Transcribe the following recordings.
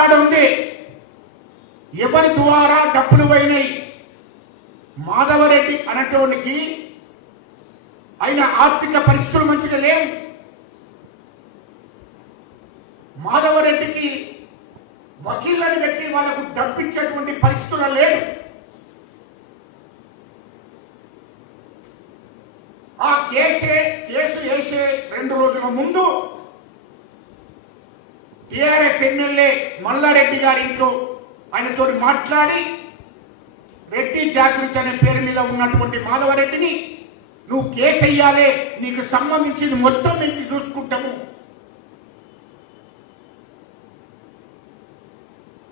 మాట్లాడుంది ఎవరి ద్వారా డబ్బులు పోయినాయి. మాధవరెడ్డి అనేటోనికి ఆయన ఆర్థిక పరిస్థితులు మంచిగా లేవు. మాధవరెడ్డికి వకీళ్ళని పెట్టి వాళ్ళకు డబ్బిచ్చేటువంటి పరిస్థితులు లేవు. ఆ కేసు వేసే 2 రోజుల ముందు టిఆర్ఎస్ ఎమ్మెల్యే మల్లారెడ్డి గారి ఇంట్లో ఆయనతో మాట్లాడి రెడ్డి జాగృతి అనే పేరు మీద ఉన్నటువంటి మాధవరెడ్డిని నువ్వు కేసు వేయాలి, నీకు సంబంధించింది మొత్తం మేము చూసుకుంటాము.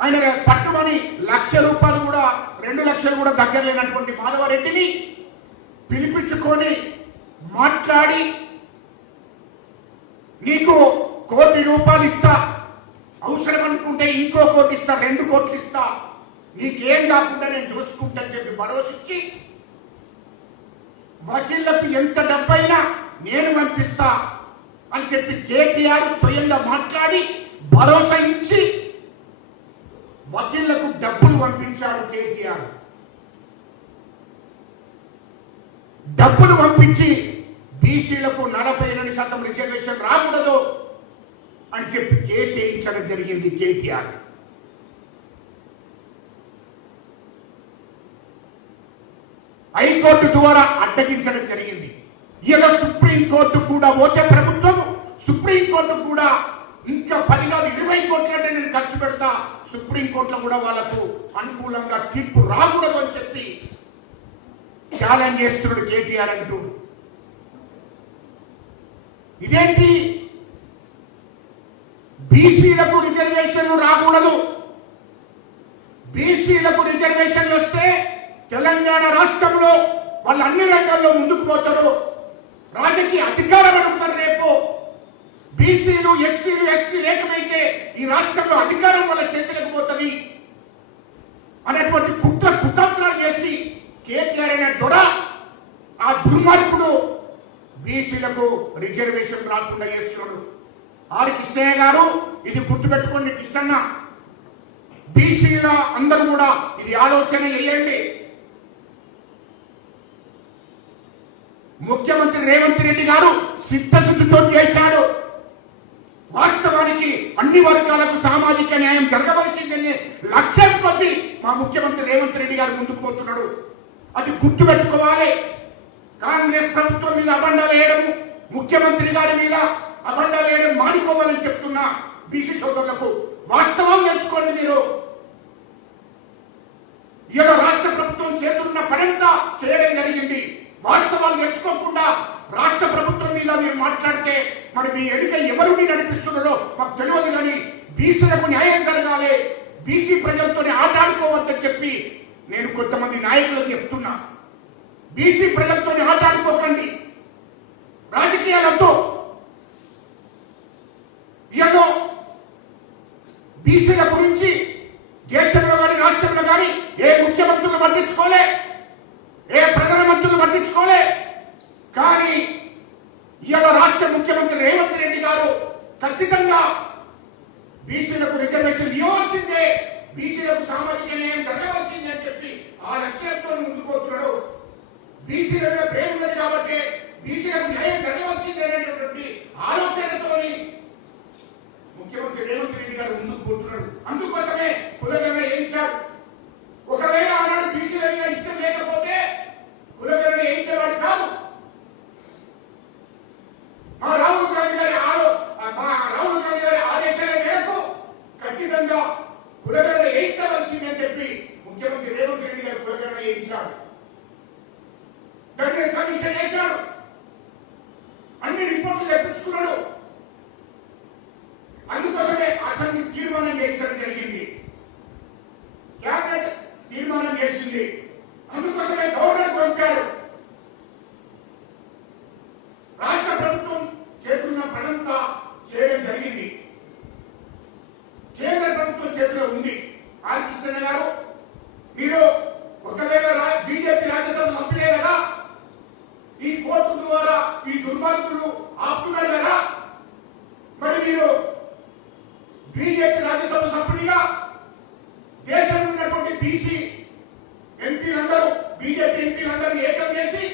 ఆయన పట్టుమని ₹1,00,000 కూడా 2 లక్షలు కూడా దగ్గర లేనటువంటి మాధవరెడ్డిని పిలిపించుకొని మాట్లాడి నీకు ₹1 కోటి ఇస్తా, అవసరం అనుకుంటే ఇంకో ₹1 కోటి ఇస్తా, ₹2 కోట్లు ఇస్తా, నీకేం కాకుండా నేను చూసుకుంటా అని చెప్పి భరోసా ఇచ్చి వకీళ్లకు ఎంత డబ్బైనా నేను పంపిస్తా అని చెప్పి కేటీఆర్ స్వయంగా మాట్లాడి భరోసా ఇచ్చి వకీళ్లకు డబ్బులు పంపించాడు. కేటీఆర్ డబ్బులు పంపించి బీసీలకు 48% రిజర్వేషన్ రాకూడదు అని చెప్పి కేసు వేయించడం జరిగింది. కేటీఆర్ హైకోర్టు ద్వారా అడ్డగించడం జరిగింది. ఇలా సుప్రీంకోర్టు కూడా పోతే ప్రభుత్వం సుప్రీంకోర్టు కూడా ఇంకా 10 కాదు 20 కోట్లంటే నేను ఖర్చు పెడతా, సుప్రీంకోర్టులో కూడా వాళ్ళకు అనుకూలంగా తీర్పు రాకూడదు అని చెప్పి ఛాలెంజ్ చేస్తున్నాడు కేటీఆర్ అంటూ. ఇదేంటి బీసీలకు రిజర్వేషన్లు రాకూడదు, బీసీలకు రిజర్వేషన్లు వస్తే తెలంగాణ రాష్ట్రంలో వాళ్ళు అన్ని రంగాల్లో ముందుకు పోతారు, రాజకీయ అధికారం అడుగుతారు. రేపు బీసీలు ఎస్సీలు ఎస్టీ లేకమైతే ఈ రాష్ట్రంలో అధికారం వాళ్ళ చేతులకు పోతుంది అనేటువంటి కుతంత్రాలు చేసి కేటీఆర్ అనే దొర ఆ దుర్మార్గుడు బీసీలకు రిజర్వేషన్ రాకుండా చేస్తున్నాడు. ఆర్ కృష్ణయ్య గారు ఇది గుర్తుపెట్టుకోండి. కృష్ణన్న బీసీల అందరూ కూడా ఇది ఆలోచన చేయండి. ముఖ్యమంత్రి రేవంత్ రెడ్డి గారు సిద్ధశుద్ధితో చేశాడు. వాస్తవానికి అన్ని వర్గాలకు సామాజిక న్యాయం జరగవలసిందని లక్ష్యం కొద్ది మా ముఖ్యమంత్రి రేవంత్ రెడ్డి గారు ముందుకు పోతున్నాడు. అది గుర్తుపెట్టుకోవాలి. కాంగ్రెస్ ప్రభుత్వం మీద అబండాలు వేయడం, ముఖ్యమంత్రి గారి మీద అబండాలు వేయడం మానుకోవాలని చెప్తున్నా బీసీ సోదరులకు. వాస్తవం తెలుసుకోండి. మీరు ఏదో రాష్ట్ర ప్రభుత్వం చేతున్న పనంతా చేయడం జరిగింది. వాస్తవాలు తెలుసుకోకుండా రాష్ట్ర ప్రభుత్వం మీద మీరు మాట్లాడితే మరి మీ ఎడుక ఎవరిని నడిపిస్తున్నారో మాకు తెలియదు. కానీ బీసీలకు న్యాయం జరగాలి, బీసీ ప్రజలతో ఆటాడుకోవద్దని చెప్పి నేను కొంతమంది నాయకులకు చెప్తున్నా. బీసీ ప్రజలతో ఆటాడుకోకండి, రాజకీయాలతో ఏదో బీసీల గురించి దేశంలో కానీ రాష్ట్రంలో కానీ ఏ ముఖ్యమంత్రులు పట్టించుకోలే, ఏ ప్రధానమంత్రులు పట్టించుకోలే. కానీ ఇవాళ రాష్ట్ర ముఖ్యమంత్రి రేవంత్ రెడ్డి గారు ఖచ్చితంగా బీసీలకు రిజర్వేషన్ ఇవ్వవలసిందే, బీసీలకు సామాజిక న్యాయం జరగవలసిందే అని చెప్పి ఆ లక్ష్యంతో ముందుకు పోతున్నాడు. బీసీల మీద ప్రేమ ఉన్నది కాబట్టి బీసీలకు న్యాయం జరగవలసిందే అనేటువంటి ఆలోచనతో ముఖ్యమంత్రి రేవంత్ రెడ్డి గారు ముందుకు పోతున్నాడు. అందుకోసమే కులగణన వేయించాడు. ఒకవేళ ఆనాడు బీసీల మీద ఇష్టం లేకపోతే కులగణన వేయించేవాడు కాదు. మా రాహుల్ గాంధీ గారి ఆదేశాల మేరకు ఖచ్చితంగా కులగణన వేయించవలసిందని చెప్పి ముఖ్యమంత్రి రేవంత్ రెడ్డి గారు కులగణన వేయించాడు. దాన్ని కమిషన్ వేశాడు, అన్ని రిపోర్టులు తెప్పించుకున్నాడు. అందుకోసమే అసెంబ్లీ తీర్మానం చేయించడం జరిగింది, క్యాబినెట్ తీర్మానం చేసింది. అందుకోసమే గవర్నర్ పంపాడు. రాష్ట్ర ప్రభుత్వం చేతున్న పనంతా చేయడం జరిగింది, కేంద్ర ప్రభుత్వం చేతిలో ఉంది. ఆర్ కృష్ణయ్య గారు మీరు ఒకవేళ బీజేపీ రాజ్యసభ పంపలే కదా, ఈ కోర్టు ద్వారా ఈ దుర్మార్గులు ఆపుతున్నారు కదా, మరి మీరు బీజేపీ రాజ్యసభ సభ్యుడిగా బీసీ ఎంపీలందరూ బీజేపీ ఎంపీలందరూ ఏకం చేసి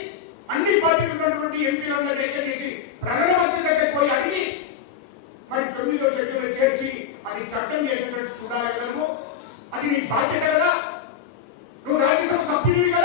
అన్ని పార్టీలు ఉన్నటువంటి ఎంపీలందరూ ఏకం చేసి ప్రధానమంత్రి దగ్గరికి పోయి అడిగి మరి 9వ షెడ్యూల్ చేర్చి అది చట్టం చేసినట్టు చూడాలి కదా. అది నీ బాధ్యత కదా. నువ్వు రాజ్యసభ సభ్యుడివి కదా.